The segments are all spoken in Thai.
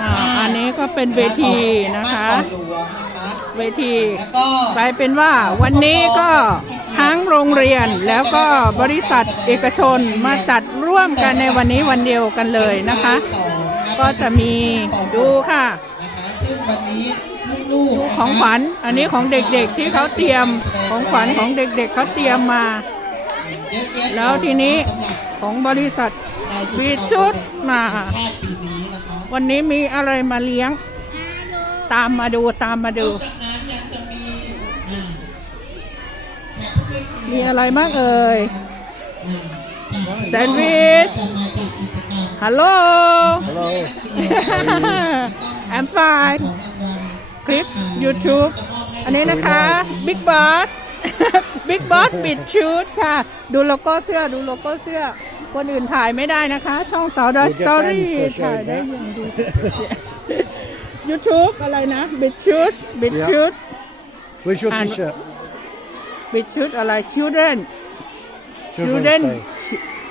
อ่าชาติอันนี้ก็เป็นเวทีนะคะบ้านเกาะหลวงนะคะเวทีแล้วก็กลายเป็นว่าวันนี้ก็ทั้งโรงเรียนแล้วก็บริษัทเอกชนมาจัดร่วมกันในวันนี้วันเดียวกันเลยนะคะสองนก็จะมีดูค่ะนะคะซึ่งวันนี้ลูกๆของขวัญอันนี้ของเด็กๆที่เขาเตรียมของขวัญของเด็กๆเขาเตรียมมาเยอะะแล้วทีนี้สำหรับของบริษัทวีชุดมา วันนี้มีอะไรมาเลี้ยง ตามมาดูตามมาดูนอกจากนั้นยังจะมีอ่าแขกผู้มีเกียรติมีอะไรบ้างเอ่ยอ่าแซนด์วิชจะมาจากกิจกรรมฮัลโหล Hello I'm fine ของรางวัลคลิป YouTube อันนี้นะคะ Big Boss Big Boss ปิดชุดค่ะ ดูโลโก้เสื้อ ดูโลโก้เสื้อ คนอื่นถ่ายไม่ได้นะคะ ช่องสาวดอยสตอรี่ถ่ายได้อย่างดี YouTube อะไรนะบิดชุดบิดชุด Where's your And- t-shirt? บิดชุดอะไร Children Children's Children Day.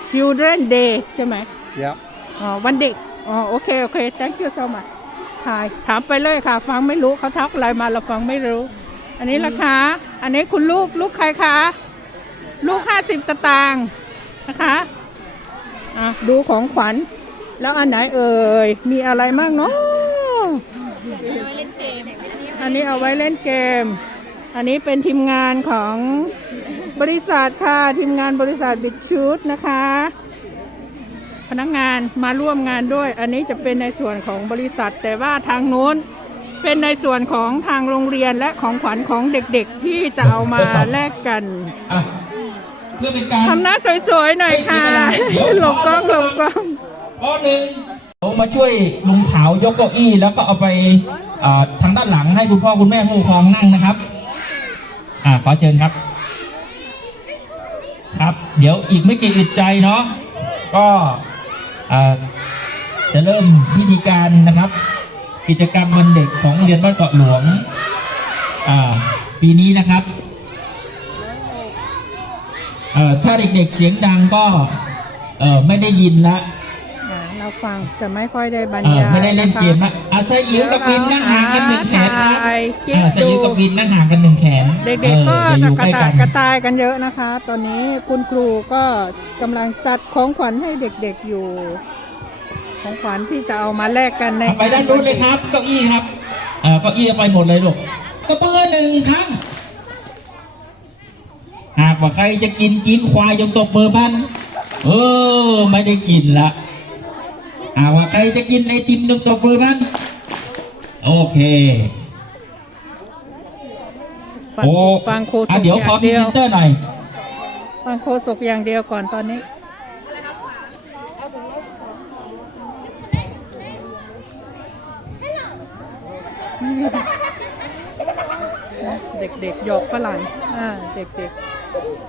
Children Day ใช่ไหม Yeah. อ๋อวันเด็กอ๋อโอเค โอเค thank you so much ถ่ายถามไปเลยค่ะ ฟังไม่รู้เขาทักอะไรมาเราฟังไม่รู้ อันนี้ราคาอันนี้คุณลูกลูกใครคะ ลูกห้าสิบสตางค์นะคะ อะดูของขวัญ แล้วอันไหนเอ่ย มีอะไรมากเนาะอันนี้เอาไว้เล่นเกม อันนี้เป็นทีมงานของบริษัทค่ะ ทีมงานบริษัทบิ๊กชูดนะคะ พนักงานมาร่วมงานด้วย อันนี้จะเป็นในส่วนของบริษัท แต่ว่าทางโน้นเป็นในส่วนของทางโรงเรียนและของขวัญของเด็กๆที่จะเอามาแลกกันอะ เพื่อเป็นการทำหน้าสวยๆหน่อยค่ะหลบกล้องหลบกล้องข้อหนึ่งผมมาช่วยลุงขาวยกเก้าอี้ แล้วก็เอาไปอ่าทางด้านหลังให้คุณพ่อคุณแม่ผู้ปกครองนั่งนะครับ อ่าขอเชิญครับ ครับ เดี๋ยวอีกไม่กี่อึดใจเนาะก็อ่าจะเริ่มพิธีการนะครับ กิจกรรมวันเด็กของโรงเรียนบ้านเกาะหลวงอ่าปีนี้นะครับเอ่อ ถ้าเด็กๆเสียงดังก็เออไม่ได้ยินละอ่าเราฟังจะไม่ค่อยได้บรรเออยายไม่ได้เล่นเกมนะละอาศัยอิ๋วกับวินนั่งห่างกันหนึ่งแขนครับถ่ายคลิปอาศัยอิ๋วดูกับวินนั่งห่างกันหนึ่งแขน เด็กๆก็อออย่าอยู่จะกใกระล้จากัยนกระจายกันเยอะนะคะ ตอนนี้คุณครูก็กำลังจัดของขวัญให้เด็กๆอยู่ ของขวัญที่จะเอามาแลกกันในเอาไปด้านนู้นเลยครับเก้าอี้ครับเอ่อเก้าอี้เอาไปหมดเลยลูกกระเบื้อหนึ่งครั้ง หากว่าใครจะกินจีนควายยกตบมือพันเออไม่ได้กินละหากว่าใครจะกินไอติมยกตบมือพันโอเคฟังโอ้ฟังโคศอะกเดี๋ยวอขอย่างพรีเดียเซวนเตอร์หน่อยฟังโคศกอย่างเดียวก่อนตอนนี้เด็กๆหยอกฝรั่งอ่าเด็กๆ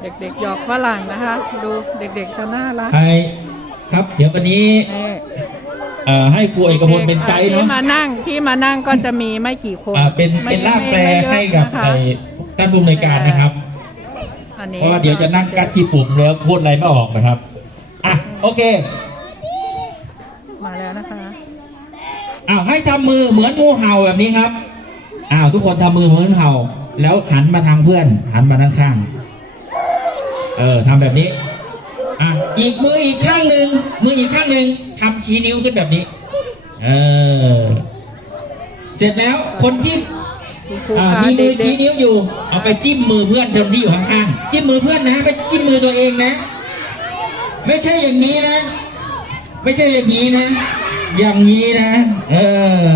เด็กๆหยอกฝรั่งนะคะ ดูเด็กๆจะน่ารักไอครับเดี๋ยววันนี้นี่เอ่อให้ครูเอกพลเป็นไกด์ที่เนาะมานั่งที่มานั่งก็จะมีไม่กี่คนอ่าเป็นไม่เป็นล่ามแปลไม่เยอะให้กับนะคะไอ้ท่านผู้อำนวยการนะครับ อันนี้เพราะว่าเดี๋ยวจะนั่งกัดที่ปุ่มแล้วพูดอะไรไม่ออกนะครับ อะโอเค มาแล้วนะคะ อ้าวให้ทำมือเหมือนงูเห่าแบบนี้ครับ อ้าวทุกคนทำมือเหมือนเห่า แล้วหันมาทางเพื่อน หันมาด้านข้าง เออทำแบบนี้อะอีกมืออีกข้างหนึ่งมืออีกข้างหนึ่งทำชี้นิ้วขึ้นแบบนี้ เออ เสร็จแล้วคนที่คุณครูอ่าคะมีมือเด็ชี้กนิ้วอยู่ เอาไปจิ้มมือเพื่อนคนที่อยู่ข้างๆจิ้มมือเพื่อนนะไม่ใช่จิ้มมือตัวเองนะ ไม่ใช่อย่างนี้นะ ไม่ใช่อย่างนี้นะ อย่างนี้นะ เออ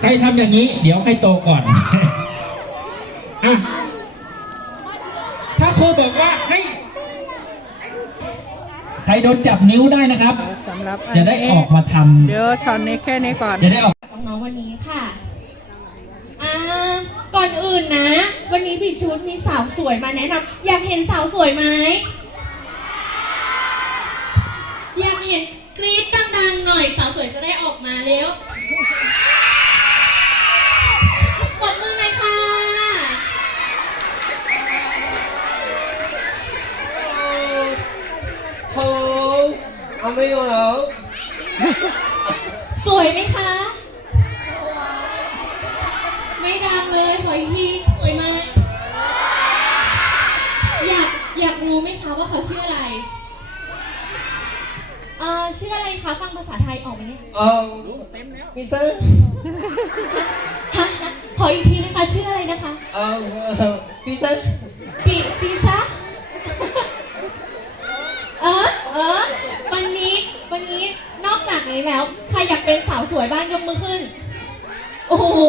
ใครทำอย่างนี้ เดี๋ยวให้โตก่อนอะถ้าครูบอกว่า ให้ใครโดนจับนิ้วได้นะครับๆสำหรับนจะได้นี้ออกมาทำ เดี๋ยวช็อตนี้แค่นี้ก่อน จะได้ออกกับน้องๆวันนี้ค่ะ อ่า ก่อนอื่นนะ วันนี้บิชุดมีสาวสวยมาแนะนำอยากเห็นสาวสวยไหม อยากเห็นกรี๊ดดังๆหน่อยสาวสวยจะได้ออกมาเร็วปรบมือหน่อยค่ะ เอาไม่อยู่เหรอสวยไหมคะ ไม่ดังเลยขออีกทีสวยไหมอยากอยากรู้ไหมคะว่าเขาชื่ออะไร เอ่อชื่ออะไรคะฟังภาษาไทยออกไหมเนี่ยเอามแล้เซอร์ฮะขออีกทีนะคะชื่ออะไรนะคะ เอามิเซอร์ปีปีซ่า แล้ว ใครอยากเป็นสาวสวยบ้างยกมือขึ้น โอ้โห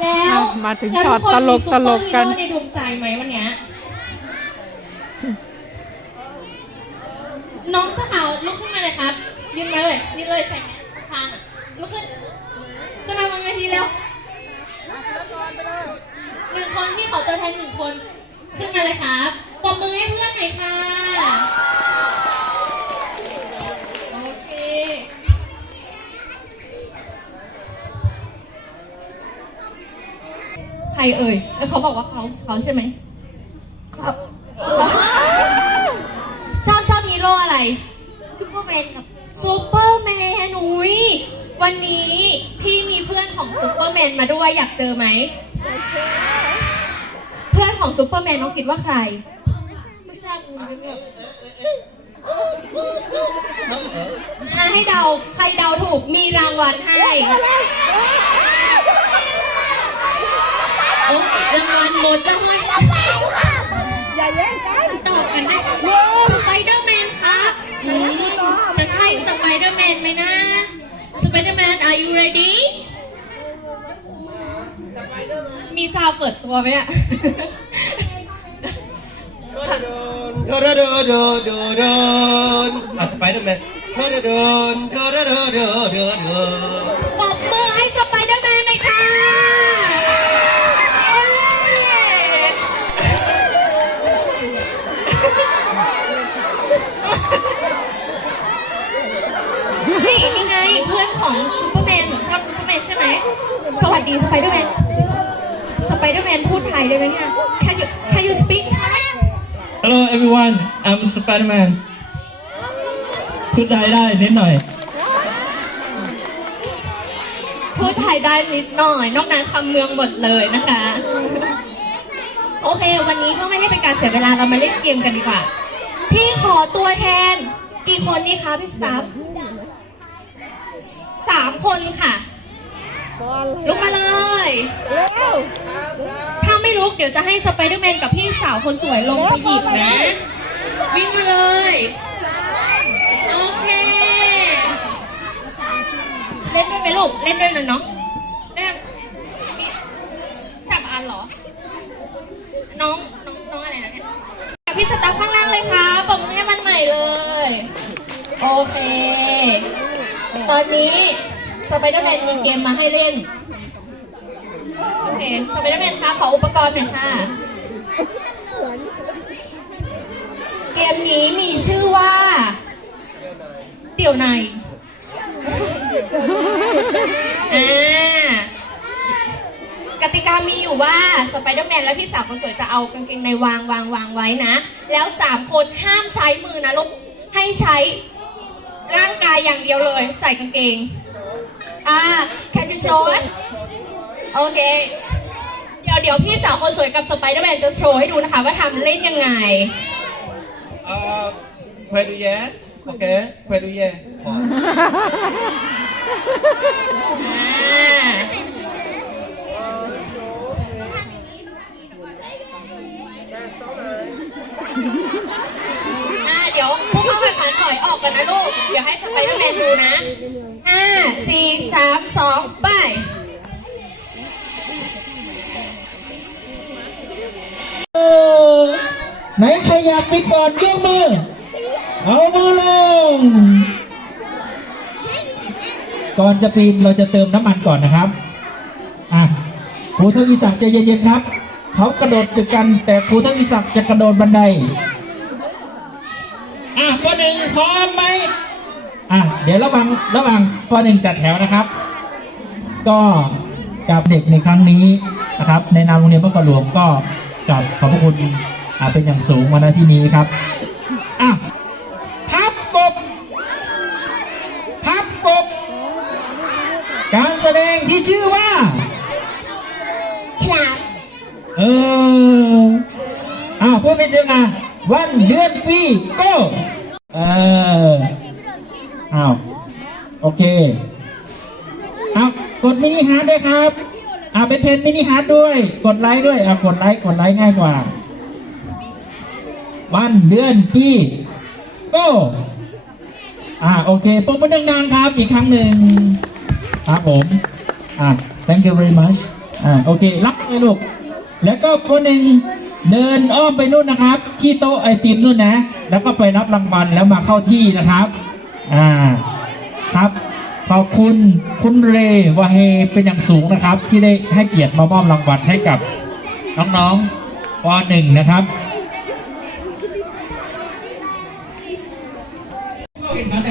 แล้วมาถึงแล้วช็อตทุคนตลกมีตลกกันซูเปอร์ฮีโร่ในดวงใจไหมวันเนี้ยน้องสาวลุกขึ้นมาเลยครับ ยืนมาเลยยืนเลยใส่แมสทางอะลุกขึ้นขึ้นมาบนเวทีเร็วหนึ่งคนที่ขอตัวแทนหนึ่งคน ขึ้นมาเลยครับปรบมือให้เพื่อนหน่อยค่ะ รเอ่ยเอ้ยเขาบอกว่าเขาเขาใช่ไหมครับชอบชอบฮีโร่อะไรซูเปอร์แมนกับซูเปอร์แมนอุ้ยวันนี้พี่มีเพื่อนของซูเปอร์แมนมาด้วยอยากเจอไหมเพื่อนของซูเปอร์แมนน้องคิดว่าใครไม่ทราบอะให้เดาใครเดาถูกมีรางวัลให้โอ้ รางวัลหมดแล้วเฮ้ยอย่าแย่งกันตอบกันได้สไปเดอร์แมนครับอืมจะใช่สไปเดอร์แมนไหมนะสไปเดอร์แมน are you ready มีซาวเปิดตัวไหมอะโดนโดนโดนโดนโดนอะสไปเดอร์แมนโดนโดนโดนโดนโดนโดนโดนปรบมือให้สไปเดอร์แมนหน่อยค่ะเฮ้ยนี่ไง เพื่อนของซูเปอร์แมนหนูชอบซูเปอร์แมนใช่ไหมสวัสดีสไปเดอร์แมนสไปเดอร์แมนพูดไทยได้ไหมเนี่ย Can you Can you speak Thai Hello everyone I'm Spider-Man พูดไทยได้นิดหน่อย พูดไทยได้นิดหน่อย นอกนั้นคำเมืองหมดเลยนะคะ โอเค วันนี้เพื่อไม่ให้เป็นการเสียเวลาเรามาเล่นเกมกันดีกว่า พี่ขอตัวแทน กี่คนดีคะพี่สตาฟ สามคนค่ะ ลุกมาเลยเร็วถ้าไม่ลุกเดี๋ยวจะให้สไปเดอร์แมนกับพี่สาวคนสวยลงไปหยิบนะ วิ่งมาเลย โอเค เล่นด้วยไหมลูก เล่นด้วยนะเนาะเล่นมีสามอันเหรอ น้อง น้องน้องอะไรนะเนี่ยกับพี่สตาฟข้างล่างเลยค่ะปรบมือให้มันหน่อยเลย โอเค ตอนนี้สไปเดอร์แมนมีเกมมาให้เล่น โอเค สไปเดอร์แมนคะขออุปกรณ์หน่อยค่ะ เกมนี้มีชื่อว่าเดี่ยวในอ่ากติกามีอยู่ว่าสไปเดอร์แมนและพี่สาวคนสวยจะเอากางเกงในวางวางวางไว้นะ แล้วสามคนห้ามใช้มือนะลูกให้ใช้ ร่างกายอย่างเดียวเลย ใส่กางเกงอ่า can you show us โอเค เดี๋ยวเดี๋ยวพี่สาวคนสวยกับสไปเดอร์แมนจะโชว์ให้ดูนะคะ ว่าทำเล่นยังไงเอ่อเพดูแย่โอเคเพดูแย่พออ่าอ่าเดี๋ยวผู้เขาถอยออกกันนะลูก เดี๋ยวให้สไปเดอร์แมนดูนะห้าสี่สามสองไปไหนใครอยากปิดก่อนยกมือ เอามือลง ก่อนจะปีนเราจะเติมน้ำมันก่อนนะครับ อะครูทวิศักดิ์ใจเย็นๆครับ เขากระโดดตึกกัน แต่ครูทวิศักดิ์จะกระโดดบันได อะปหนึ่งพร้อมไหมอะเดี๋ยวระวังระวังปหนึ่งจัดแถวนะครับ ก็กับเด็กในครั้งนี้นะครับ ในนามโรงเรียนพระกหลวงก็กับขอบพระคุณอ่าเป็นอย่างสูงมาณที่นี้ครับ ชื่อว่า ฉลาม เอออ้าวพูดไปเสียมา วันเดือนปี go เอออ้าวโอเคเอากดมินิฮาร์ดด้วยครับอ่าเป็นเทรนมินิฮาร์ด ด้วยกดไลค์ด้วยอ่ากดไลค์กดไลค์ง่ายกว่า วันเดือนปี go อ่าโอเคปรบมือดังๆครับอีกครั้งหนึ่งครับผมอ่า thank you very much อ่าโอเครับเลยลูกแล้วก็คนหนึ่งเดินอ้อมไปนู่นนะครับ ที่โต๊ะไอติมนู่นนะ แล้วก็ไปรับรางวัลแล้วมาเข้าที่นะครับ อ่า ครับ ขอบคุณคุณเรวาเฮเป็นอย่างสูงนะครับ ที่ได้ให้เกียรติมามอบรางวัลให้กับน้องๆป .1 นะครับ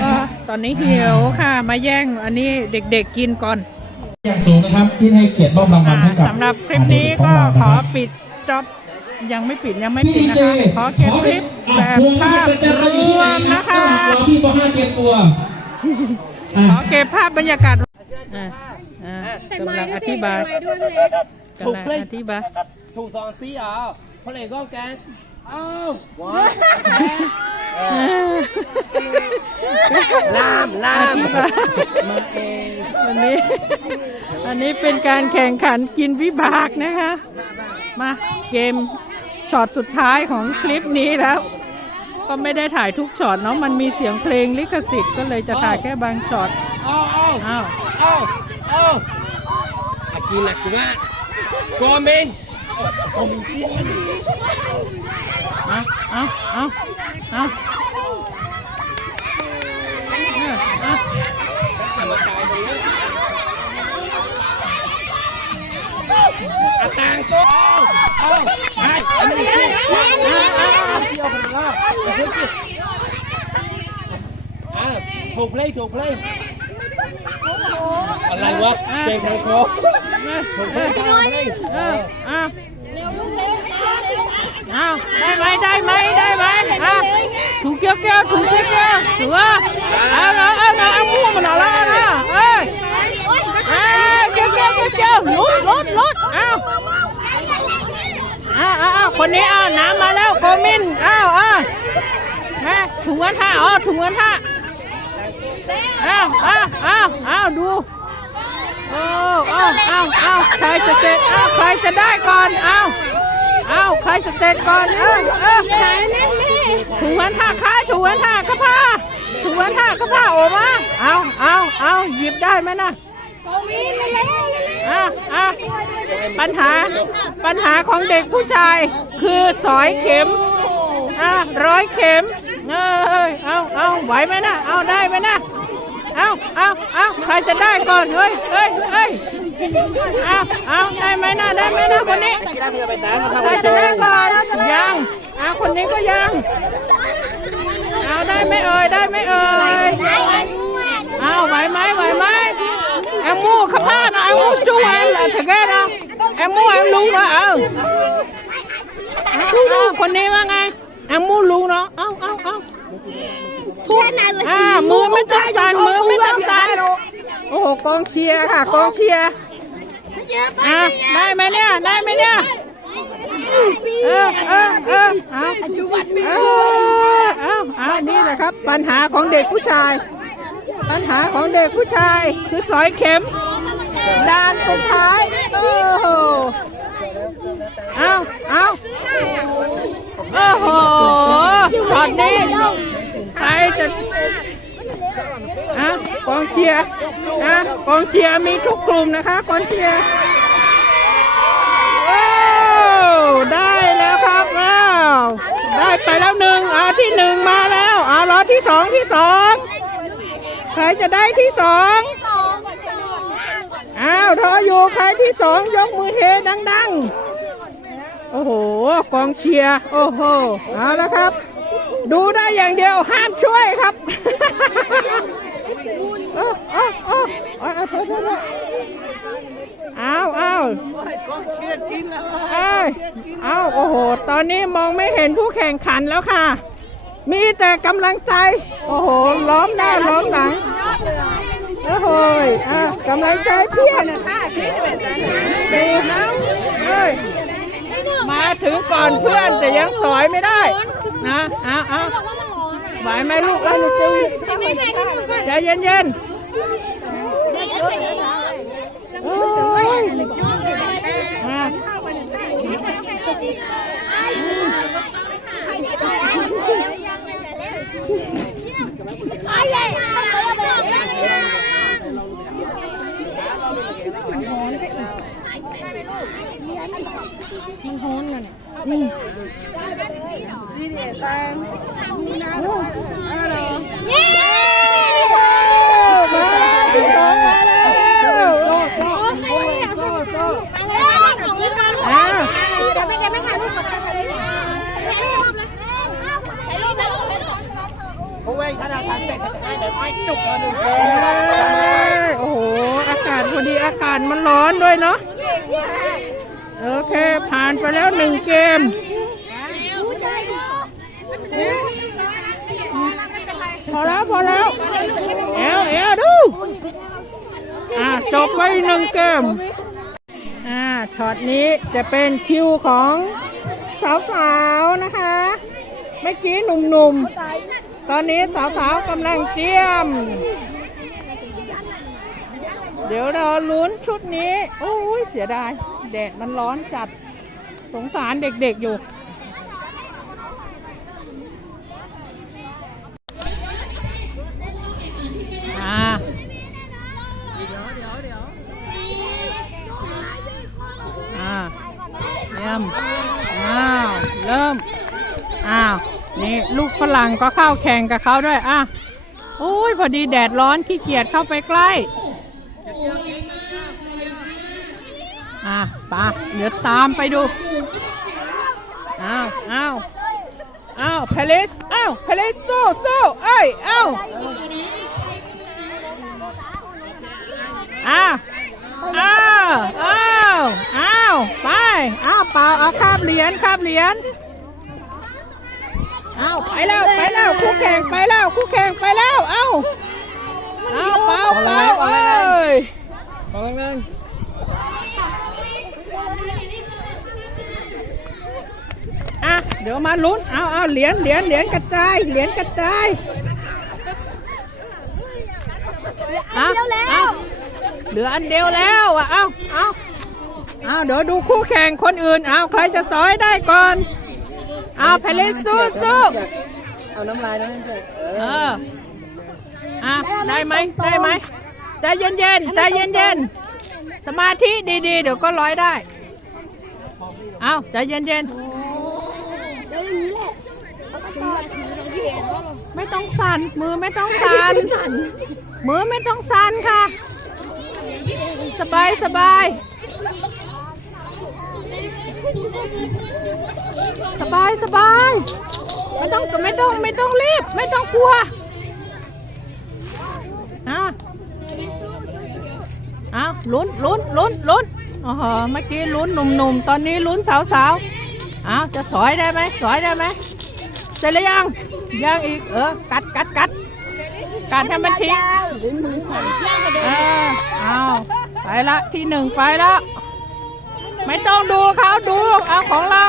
อ่าตอนนี้หิวค่ะมาแย่งอันนี้เด็กๆกินก่อน อย่างสูงนะครับที่ให้เกียรติมอบรางวัลให้กับสำหรับคลิปนี้ขอก็งเราขนะอครับปิดจ็อบยังไม่ปิดยังไม่พี่ปิดีดนะเจคะขอเก็บคลิปแบบภาพรวมนะคะรอพี่ป .5 เตรียมตัวอะ ขอเก็บภาพบรรยากาศอ่าอ่ากำลังอธิบายกำลังอธิบาย ถูกสอนซีอะเพราะอะไรก็แกนอ้าวว้าลามลามอันนี้อันนี้เป็นการแข่งขันกินวิบากนะคะ มาเกมช็อตสุดท้ายของคลิปนี้แล้ว ก็ไม่ได้ถ่ายทุกช็อตเนาะมันมีเสียงเพลงลิขสิทธิ์ก็เลยจะถ่ายแค่บางช็อตอ้าวอ้าวอ้าวอ้าวอาอากินหนักมากกอมินเอาเอาเอาเอาเอาอาตางโก้อ้าวไอ้อันนี้เที่ยวกันว่า อ้าวถูกเพลงถูกเพลงอะไรวะเจมส์ทางโค้งถูกเพลงถูกเพลงเอาเอาเอาได้ไหมได้ไหมได้ไหมเอาถูกเกี้ยวเกี้ยวถูกเกี้ยวเกี้ยวถูกว่าเอาเอาเอาเอาเอามู่มันเอาละเอาละเอ้ยเอาเกี้ยวเกี้ยวเกี้ยวเกี้ยวลุดลุดลุดเอาเอาเอาเอาคนนี้เอาน้ำมาแล้วโกมินเอา ถุงเงินท่าอ๋อถุงเงินท่าเอาเอาเอาเอาดูโอ้เอาเอ้าเอ้าใครจะเสร็จเอาใครจะได้ก่อนเอาเอ้าใครจะเสร็จก่อนเออเออถุงเงินท่าค้าถุงเงินท่าข้าผ้าถุงเงินท่าข้าผ้าโอมาเอาเอาเอาหยิบได้ไหมนะอะอะปัญหาปัญหาของเด็กผู้ชายคือสอยเข็มอะร้อยเข็ม เอ้ยเอาเอาไหวไหมนะ เอาได้ไหมนะ เอาเอาเอาใครจะได้ก่อน เฮ้ยเฮ้ยเฮ้ยเอาเอาได้ไหมนะ ได้ไหมนะคนนี้ ใครจะได้ก่อน ยัง เอาคนนี้ก็ยัง เอาได้ไหมเอ่ย ได้ไหมเอ่ย เอาไหวไหมไหวไหมแอมมูข้าพานะแอมมูจูแอนละถึงแกนะแอมมูแอมลุงนะเออาเอาคนนี้ว่าไง แอมมูลุงเนาะเอาเอาเอาอ่ามือไม่ต้องสั่นมือไม่ต้องสั่นโอ้โหกองเชียร์ค่ะกองเชียร์อะได้ไหมเนี่ยได้ไหมเนี่ยเออเออเออเอาเออเอาเอานี่แหละครับ ปัญหาของเด็กผู้ชาย ปัญหาของเด็กผู้ชายคือสอยเข็มด่านสุดท้ายโอ้โห เอาเอาโอ้โหตอนนี้ใครจะอะกองเชียร์อะกองเชียร์มีทุกกลุ่มนะคะกองเชียร์ว้าวได้แล้วครับว้าวได้ไปแล้วหนึ่งอ่าที่หนึ่งมาแล้วอ่ารอที่สองที่สองใครจะได้ที่สองอ้าวรออยู่ใครที่สองยกมือเฮดัง ๆ โอ้โห กองเชียร์ โอ้โห เอาละครับ ดูได้อย่างเดียว ห้ามช่วยครับเอ้าเอ้าเอ้าเอ้าโทษโทษโทษอ้าวอ้าเอ้ยอ้าวโอ้โห ตอนนี้มองไม่เห็นผู้แข่งขันแล้วค่ะ มีแต่กำลังใจ โอ้โห ล้อมหน้าล้อมหลังเออโหอะกำลังใจเพียรดูนะเฮ้ย ถึงก่อนเพื่อนแต่ยังสอยไม่ได้นะเอาเอาไหวไหมลูกเอาหนูจะใจเย็นเย็นๆโอ้ย อะอ้าวจะไม่ได้ไม่ถ่ายรูปกับใครเลยถ่ายรูปเลยถ่ายรูปถ่ายรูปถ่ายรูปเอ้ยโอ้โหอากาศพอดีอากาศมันร้อนด้วยเนาะ โอเค ผ่านไปแล้วหนึ่งเกม พอแล้วพอแล้วเอวเอวดูอ่าจบไปหนึ่งเกมอ่าช็อตนี้จะเป็นคิวของสาวๆนะคะ เมื่อกี้หนุ่มๆ ตอนนี้สาวๆกำลังเตรียม เดี๋ยวรอลุ้นชุดนี้โอ้ยเสียดาย แดดมันร้อนจัดสงสารเด็กๆอยู่ อ่าอ่าเยี่ยมอ้าว เริ่ม อ้าว นี่ลูกฝรั่งก็เข้าแข่งกับเขาด้วย อะโอ้ย พอดีแดดร้อนขี้เกียจเข้าไปใกล้ อะไปะเดี๋ยวตามไปดู อ้าวอ้าวอ้าวเพลสอ้าวเพลสสู้สู้เอ้ยอ้าวอ้าวอ้าวอ้าวอ้าวไปอ้าวเปล่าเอาคาบเหรียญคาบเหรียญอ้าวไปแล้วไปแล้วคู่แข่งไปแล้วคู่แข่งไปแล้วเอ้า ลุ้นเอาเอาเหรียญเหรียญเหรียญกระจายเหรียญกระจายเอาเอาเหลืออันเดียวแล้วอะเอาเอาเอาเดี๋ยวดูคู่แข่งคนอื่นเอาใครจะสอยได้ก่อนเอาเพลิสสู้สู้เอาน้ำลายนะเพื่อนเอเอออะได้ไหมได้ไหมใจเย็นเย็นๆใจเย็นเย็นๆสมาธิดีๆ เดี๋ยวก็ร้อยได้ เอาใจเย็นเย็นๆ ไม่ต้องสั่นมือไม่ต้องสั่นมือไม่ต้องสั่นค่ะ สบายสบายสบายสบายไม่ต้องไม่ต้องไม่ต้องรีบ ไม่ต้องกลัวอะเอาลุ้นลุ้นลุ้นลุ้นอ๋อเมื่อกี้ลุ้นหนุ่มๆ ตอนนี้ลุ้นสาวๆเอาจะสอยได้ไหมสอยได้ไหม เสร็จหรือยัง ยังอีก เออ กัดกัดกัดกัดให้มันทิ้งเออเอาไปละที่หนึ่งไปแล้วไม่ต้องดูเขาดูเอาของเรา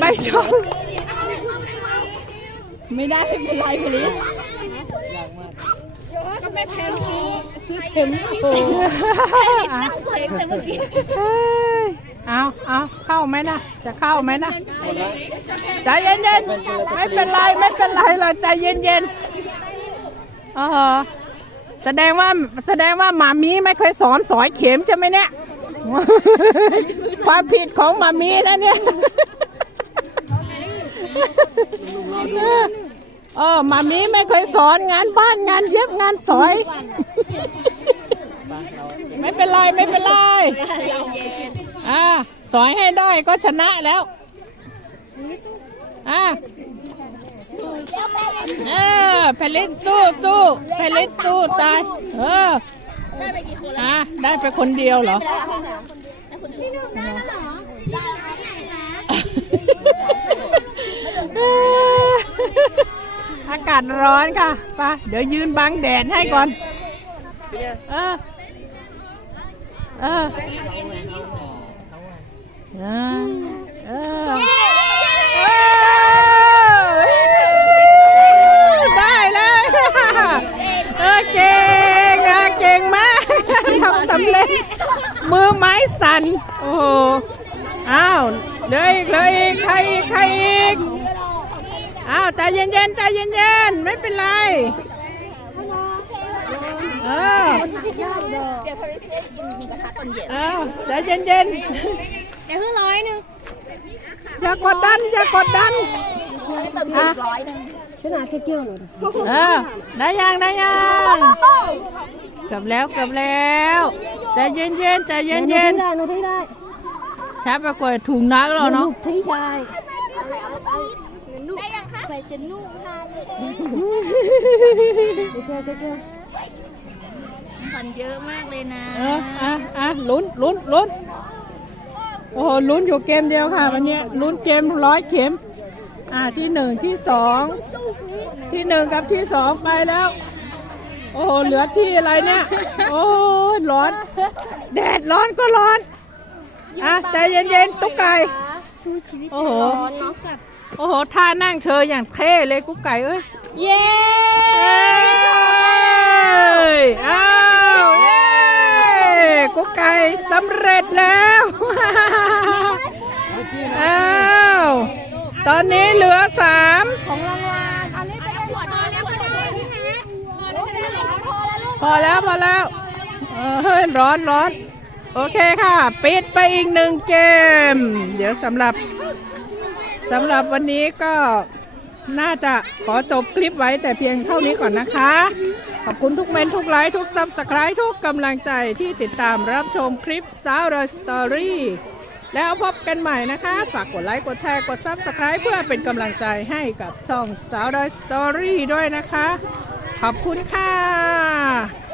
ไม่ต้องไม่ได้ไม่เป็นไรพลิสก็ไม่แพ้ซื้อเข็มโอ้เอาเอาเข้าไหมนะจะเข้าไหมนะใจเย็นๆไม่เป็นไรไม่เป็นไรเราใจเย็นๆอ๋อแสดงว่าแสดงว่าหมามีไม่เคยสอนสอยเข็มใช่ไหมเนี่ย ความผิดของหมามีนะเนี่ยเออมามีไม่เคยสอนงานบ้านงานเย็บงานสอย ไม่เป็นไรไม่เป็นไรอ่าสอยให้ได้ก็ชนะแล้วอ่าเออเพลิสสู้สู้เพลิสสู้ตายเอออ่าได้ไปคนเดียวเหรอเอากาศร้อนค่ะไปเดี๋ยวยืนบังแดดให้ก่อน เออ เออเออเออได้เลยเออเก่งอะเก่งมากทำสำเร็จ มือไม้สั่น โอ้โหอ้าวเลยเลยอีกใครอีกใครอีกอ้าวใจเย็นๆใจเย็นๆไม่เป็นไร เออเออใจเย็นเดี๋ยวเพิ่งร้อยหนึ่งๆ อย่ากดดัน อย่ากดดันอะชนะแค่เกี่ยวหนูเออได้ยังได้ยังเกือบแล้วเกือบแล้วใจเย็นๆใจเย็นได้หนูที่ได้ๆช้าไปกว่าถุงนักแล้วเนาะที่ได้ ได้ยังคะใส่จะนุ่มทาน ผ่อนเยอะมากเลยนะเอออะอะลุ้นลุ้นลุ้นโอ้โหลุ้นอยู่เกมเดียวค่ะ วันเนี้ยลุ้นเกมร้อยเข็ม อะที่หนึ่งที่สองที่หนึ่งกับที่สองไปแล้ว โอ้โหเหลือที่อะไรเนี่ยโอ้ยร้อน แดดร้อนก็ร้อนอะใจเย็นๆตุ๊กไก่สู้ชีวิตโอ้โหน้องกับโอ้โหท่านั่งเธออย่างเท่เลยกุ๊กไก่เอ้ยเย้เอ้ยอ้าวเย้ กุ๊กไก่สำเร็จแล้วอ้าวตอนนี้เหลือสามของรางวัลอันนี้เป็นขวดพอแล้วก็ได้พี่แฮกพอแล้วลูกพอแล้วพอแล้วเออเฮ้ยร้อนร้อนโอเคค่ะ ปิดไปอีกหนึ่งเกม เดี๋ยวสำหรับสำหรับวันนี้ก็ น่าจะขอจบคลิปไว้แต่เพียงเท่านี้ก่อนนะคะ ขอบคุณทุกเมนทุกไลค์ทุกซับสไครต์ทุกกำลังใจที่ติดตามรับชมคลิปสาวดอยสตอรี่แล้วพบกันใหม่นะคะ ฝากกดไลค์ กดแชร์ กดซับสไครต์เพื่อเป็นกำลังใจให้กับช่องสาวดอยสตอรี่ด้วยนะคะ ขอบคุณค่ะ